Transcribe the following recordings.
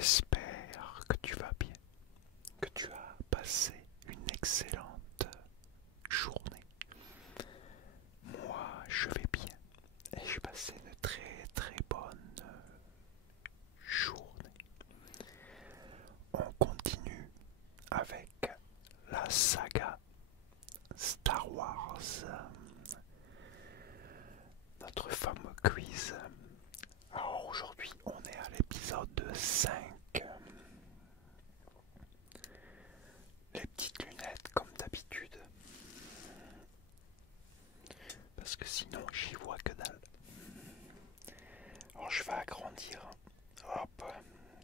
J'espère que tu vas bien, que tu as passé une excellente journée. Moi, je vais bien et j'ai passé une très très bonne journée. On continue avec la saga Star Wars, notre fameux quiz. Alors aujourd'hui, on est à l'épisode 5. Les petites lunettes comme d'habitude. Parce que sinon j'y vois que dalle. Alors je vais agrandir. Hop,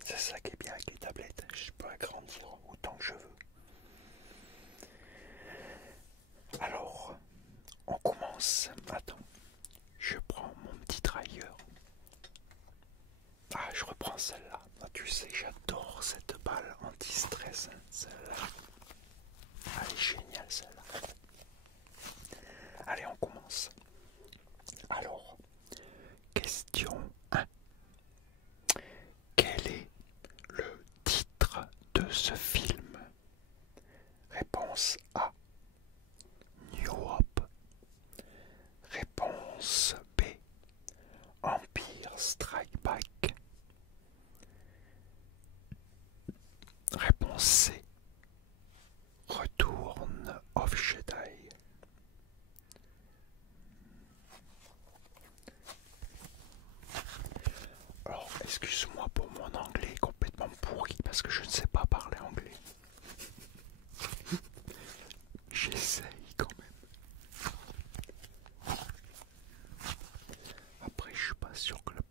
c'est ça qui est bien avec les tablettes. Je peux agrandir autant que je veux. Alors, on commence. Attends, je prends mon petit trailer. Ah, je reprends celle-là. Ah, tu sais, j'adore cette balle anti-stress. Celle-là. Elle est géniale, celle-là. Allez, on commence. Alors, question 1. Quel est le titre de ce film? Réponse A. New Hope. Réponse B. Empire Strike Back. Réponse C. Return of Jedi. Alors, excuse-moi pour mon anglais complètement pourri parce que je ne sais pas parler anglais. J'essaye quand même. Après, je suis pas sûr que la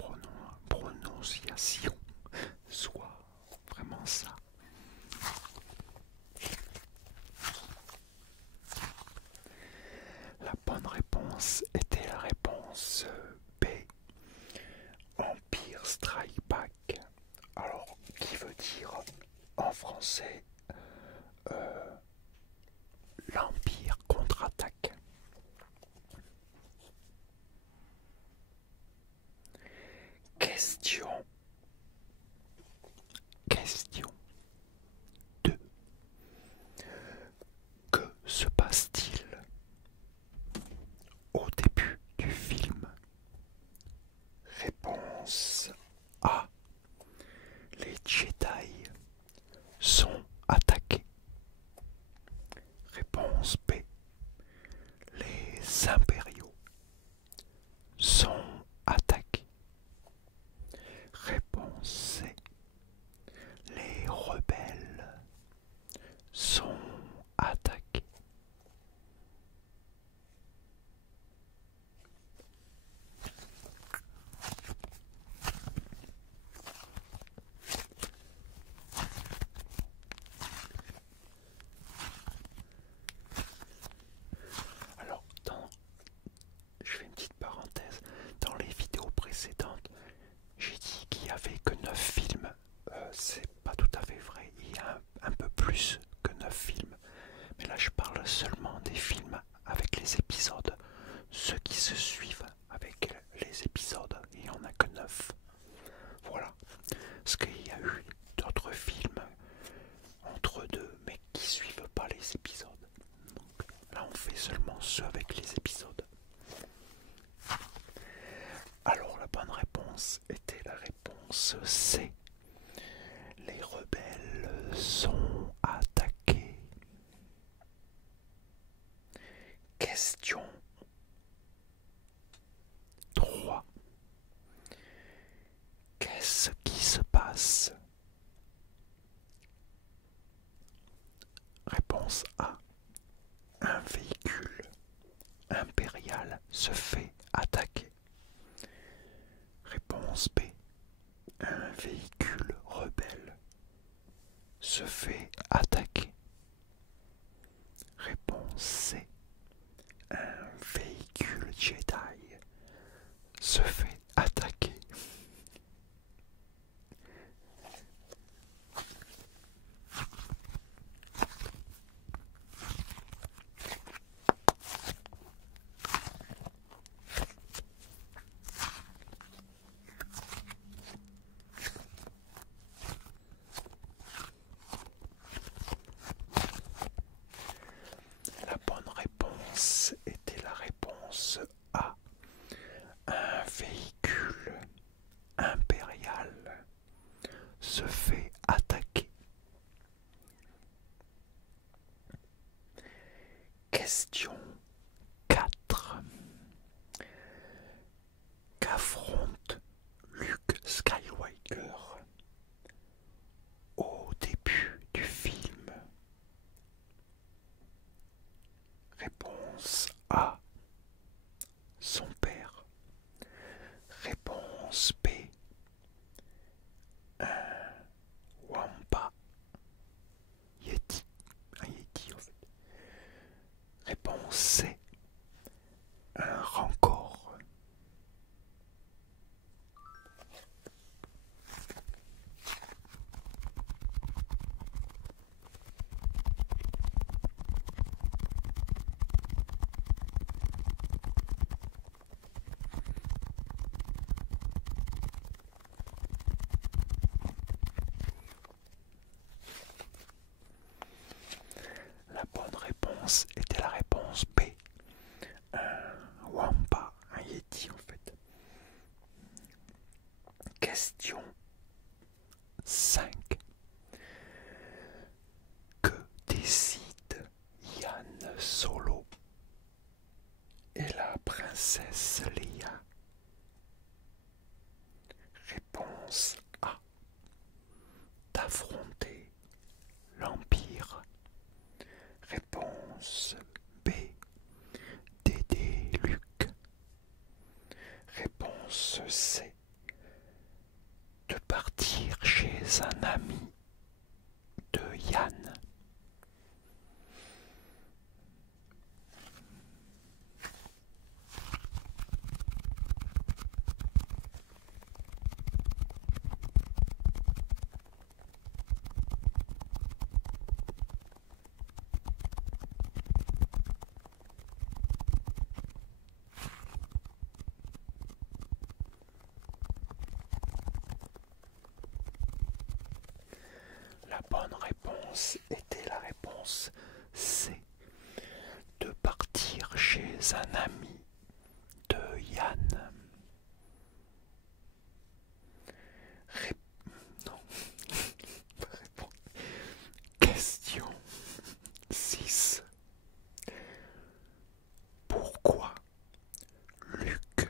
prononciation soit vraiment ça. La bonne réponse était la réponse B. Empire Strike Back. Alors, qui veut dire en français l'Empire contre-attaque. Question 2. Que se passe-t-il au début du film? Réponse A. Les Jedi sont attaqués. Réponse B. Les impériaux sont attaqués. Réponse C. Les rebelles sont attaqués. Alors, je fais une petite parenthèse. Dans les vidéos précédentes, j'ai dit qu'il n'y avait que 9 films. C'est pas tout à fait vrai. Il y a un peu plus que 9 films. Mais là, je parle seulement des films avec les épisodes. Ceux qui se suivent avec les épisodes. Il n'y en a que 9. Voilà. Parce qu'il y a eu d'autres films entre deux, mais qui suivent pas les épisodes. Donc là, on fait seulement ceux avec les épisodes. Alors, la bonne réponse était la réponse C. Les rebelles sont attaqués. Question 3. Qu'est-ce qui se passe? Réponse A. Un véhicule impérial se fait attaquer. Réponse B. Un véhicule rebelle se fait attaquer. Réponse C. Un Question 4. Qu'affronte Luke Skywalker au début du film? Réponse A. Son père. Réponse B. Un Wampa Yeti. Un Yeti en fait. Réponse C. Un Rancor. La bonne réponse était la réponse B. Un Wampa, un Yeti en fait. Question 5. Que décide Yann Solo et la princesse Leia? Réponse A. D'affronter l'Empire. Réponse B. D'aider Luke. Réponse C. De partir chez un ami de Yann. La bonne réponse était la réponse C. De partir chez un ami de Yann. Non. Question 6. Pourquoi Luke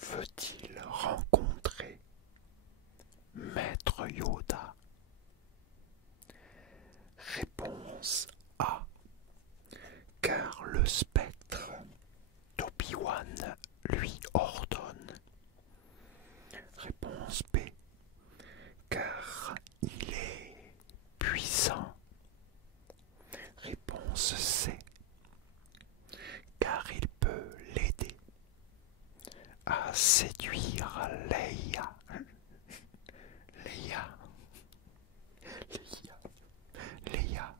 veut-il rencontrer Maître Yoda? Réponse A. Car le spectre d'Obi-Wan lui ordonne. Réponse B. Car il est puissant. Réponse C. Car il peut l'aider à séduire Leia. Leia. Leia. Leia.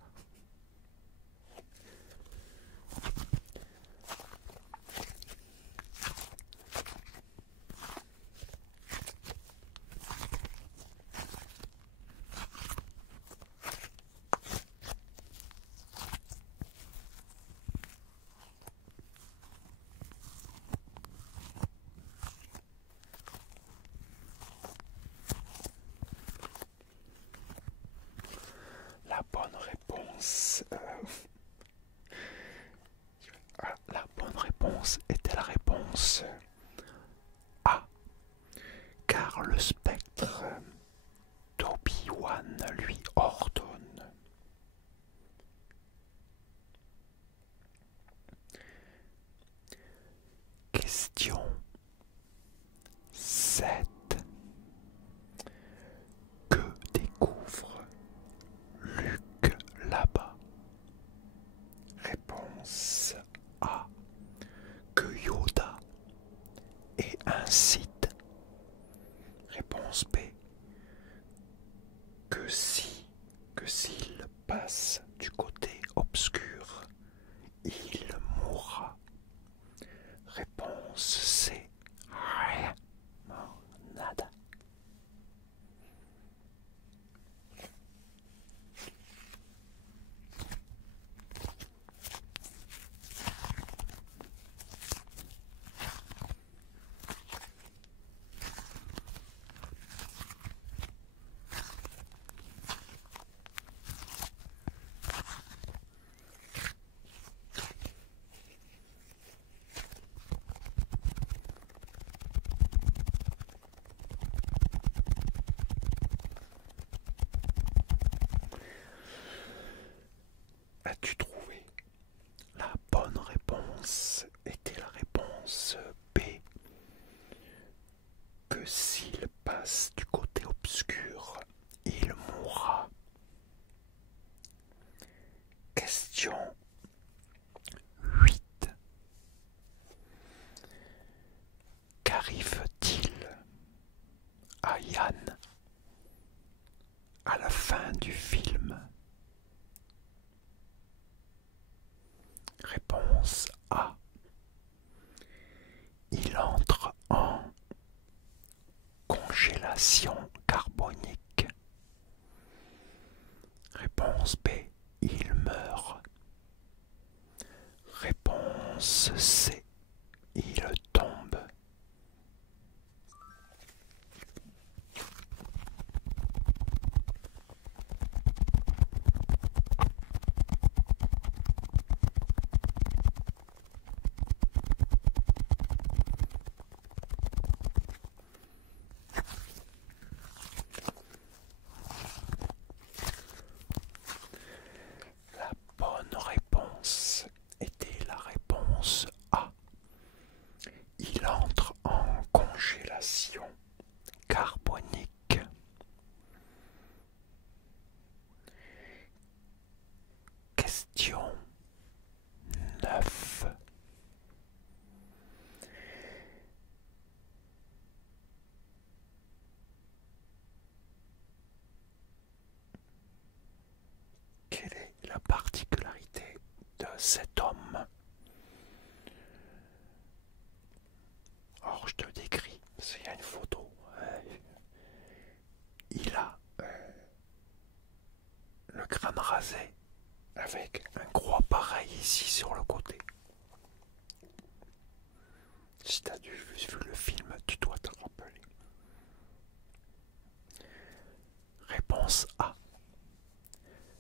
La bonne réponse. La bonne réponse était la réponse A. Car le spectre d'Obi-Wan lui ordonne. Question 7. Que découvre Luke là-bas? Réponse A. Que Yoda est un Sith. Réponse B. Que s'il passe du côté obscur, il mourra. Réponse C. Rien. Non, nada. congélation carbonique. Réponse B, il meurt. Réponse C, il tombe. La bonne réponse était la réponse A. Il entre en congélation carbonique. Question 9. Quelle est la particularité de cet homme? Alors je te le décris, il y a une photo. Il a le crâne rasé avec un gros appareil ici sur le côté. Si tu as vu le film, tu dois te rappeler. Réponse A.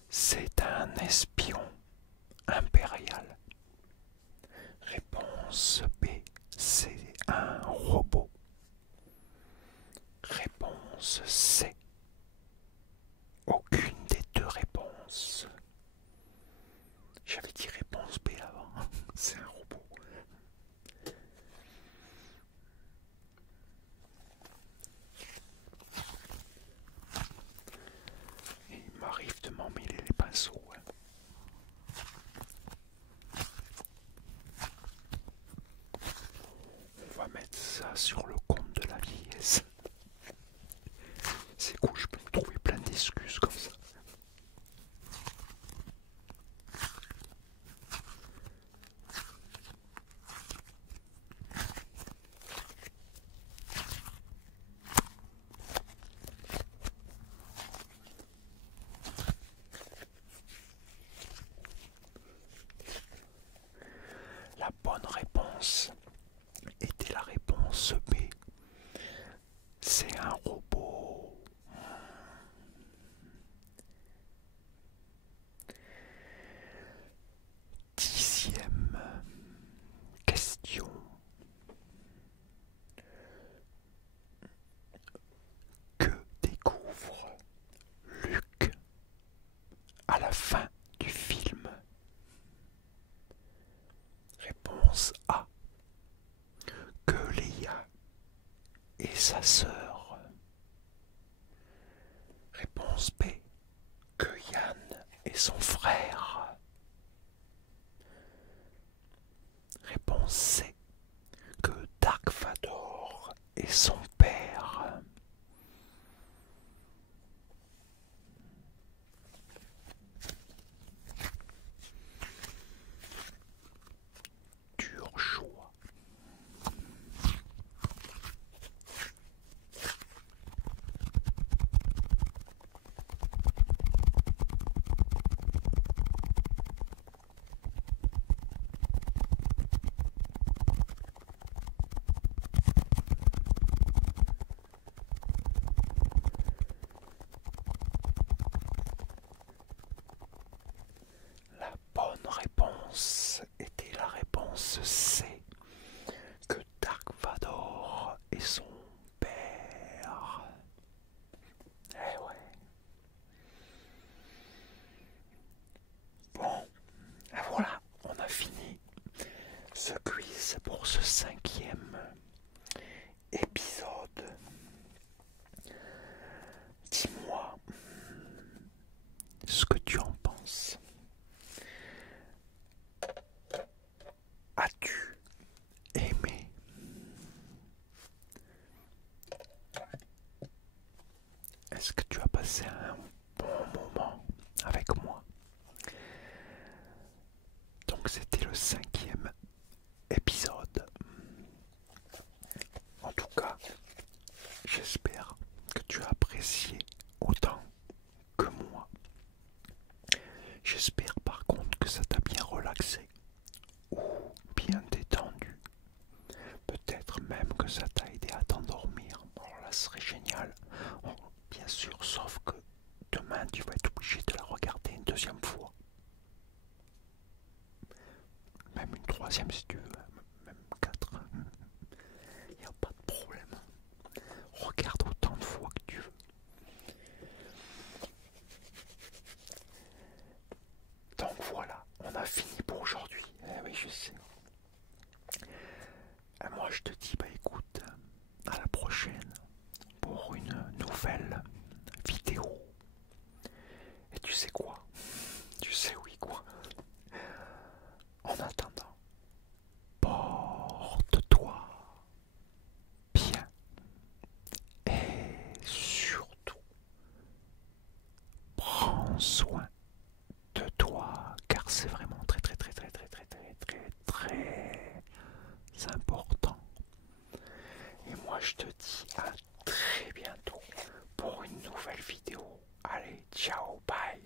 C'est un espion impérial. Réponse B. C'est un robot. Réponse C. Aucune des deux réponses. J'avais dit réponse B avant. C'est un robot. Il m'arrive de m'emmêler les pinceaux. On va mettre ça sur le compte de la vieillesse. C'est cool, je peux me trouver plein d'excuses comme ça. La bonne réponse était la réponse B. C'est un robot. Dixième question. Que découvre Luke à la fin du film? Réponse A. Que Leia est sa sœur. Réponse B. Que Yann est son frère. Réponse C. Que Dark Vador est son père. Dur choix. La bonne réponse était la réponse C. Que Dark Vador est son père. Eh ouais. Bon, voilà, on a fini ce quiz pour ce 5e épisode. Dis-moi ce que tu en penses. As-tu aimé? Est-ce que tu as passé un bon moment avec moi? Donc c'était le 5e épisode. En tout cas, j'espère que relaxé ou bien détendu. Peut-être même que ça t'a aidé à t'endormir. Bon, là, ce serait génial. Bon, bien sûr, sauf que demain, tu vas être obligé de la regarder une deuxième fois. Même une troisième si tu veux. Même quatre. Il n'y a pas de problème. Regarde autant de fois que tu veux. Donc voilà, on a fini pour aujourd'hui. Eh oui, je sais. Et moi, je te dis, bah écoute, à la prochaine pour une nouvelle vidéo. Et tu sais quoi? Tu sais oui quoi? En attendant, porte-toi bien et surtout prends soin de toi car c'est vraiment très très très très très très très très très important. Et moi je te dis à très bientôt pour une nouvelle vidéo. Allez, ciao, bye.